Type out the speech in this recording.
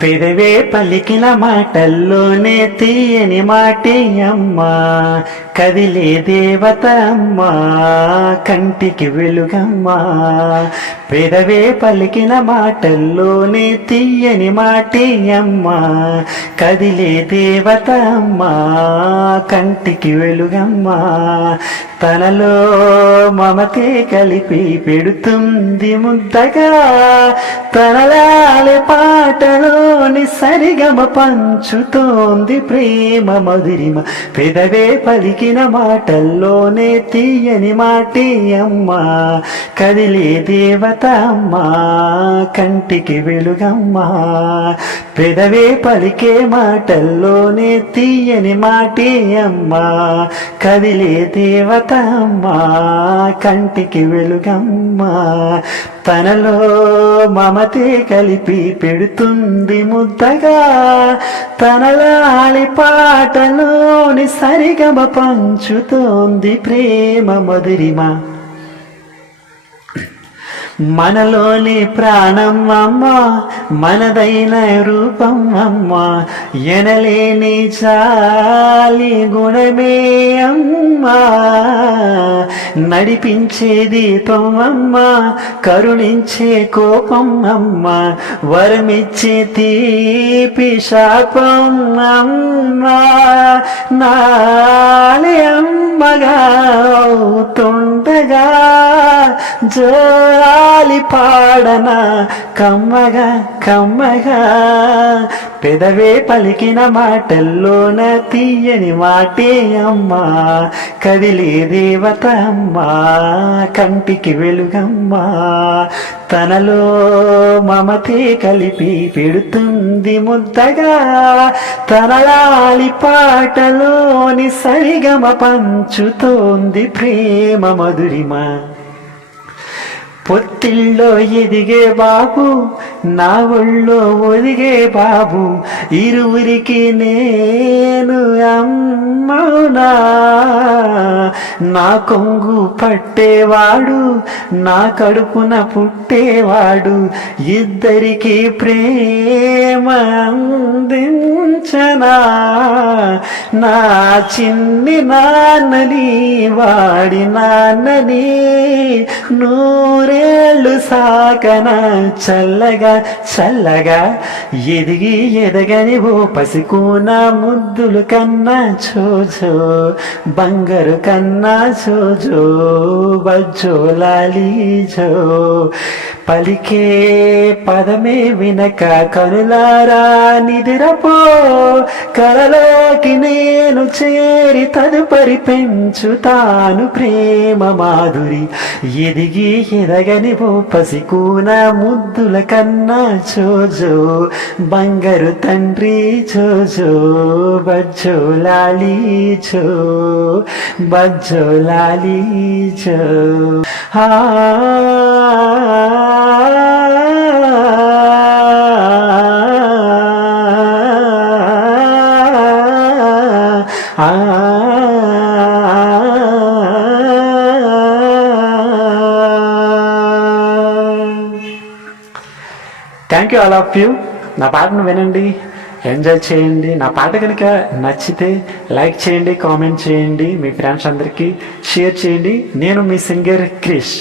పెదవే పలికిన మాటల్లోనే తీయని మాటే అమ్మా, కదిలే దేవత అమ్మా, కంటికి వెలుగమ్మా. పెదవే పలికిన మాటల్లోనే తీయని మాటే అమ్మా, కదిలే దేవత అమ్మా, కంటికి వెలుగమ్మా. తనలో మమతే కలిపి పెడుతుంది ముద్దగా, తనలాలే పాటలోని సరిగమ పంచుతోంది ప్రేమ మధురిమ. పెదవే పలికిన మాటల్లోనే తీయని మాటే అమ్మా, కదిలే దేవత అమ్మా, కంటికి వెలుగమ్మా. పెదవే పలికే మాటల్లోనే తీయని మాటే అమ్మా, కదిలే దేవత అమ్మా, కంటికి వెలుగమ్మా. తనలో మమతే కలిపి పెడుతుంది ముద్దగా, తనలాలి పాటలోని సరిగమ పంచుతోంది ప్రేమ మధురిమ. మనలోని ప్రాణం అమ్మా, మనదైన రూపం అమ్మా, ఎనలేని చాలి గుణమే అమ్మా. నడిపించేది తోమమ్మా, కరుణించే కోపం అమ్మా, వరమిచ్చే తీపి శాపం అమ్మా. నాలి అమ్మగా అవుతుండగా జోలి పాడనా కమ్మగా కమ్మగా. పెదవే పలికిన మాటల్లోన తీయని మాటే అమ్మా, కదిలే దేవత అమ్మా, కంటికి వెలుగమ్మా. తనలో మమతే కలిపి పెడుతుంది ముద్దగా, తనలాలి పాటలోని సరిగమ పంచుతోంది ప్రేమ మధురిమ. పొత్తిల్లో ఎదిగే బాబు, నా ఒళ్ళో ఒదిగే బాబు, ఇరువురికి నేను అమ్మవునా. నా కొంగు పట్టేవాడు, నా కడుపున పుట్టేవాడు, ఇద్దరికి ప్రేమ అందించనా. నా చిన్ని నాన్నని వాడి నాన్నని నూరేళ్ళు సాకన చల్లగా చల్లగా. ఎదిగి ఎదగని ఓ పసికూన ముద్దులు కన్నా చోజో, బంగారు కన్నా చోజో, బజ్జో లాలీజో. పలికే పదమే వినక కనులారా నిద్రపో, కలలోకి నేను చేరి తదుపరి పెంచుతాను ప్రేమ మాధురి. ఎదిగి ఎదగని ఓ పసికూన ముద్దుల కన్నా చోజో, బంగారు తండ్రి చోజో, బజ్జో లాలీజో, బజ్జో లాలీజో. ఆ thank you all of you. నా పాటను వినండి, ఎంజాయ్ చేయండి. నా పాట కనుక నచ్చితే లైక్ చేయండి, కామెంట్ చేయండి, మీ ఫ్రెండ్స్ అందరికీ షేర్ చేయండి. నేను మీ సింగర్ క్రిష్.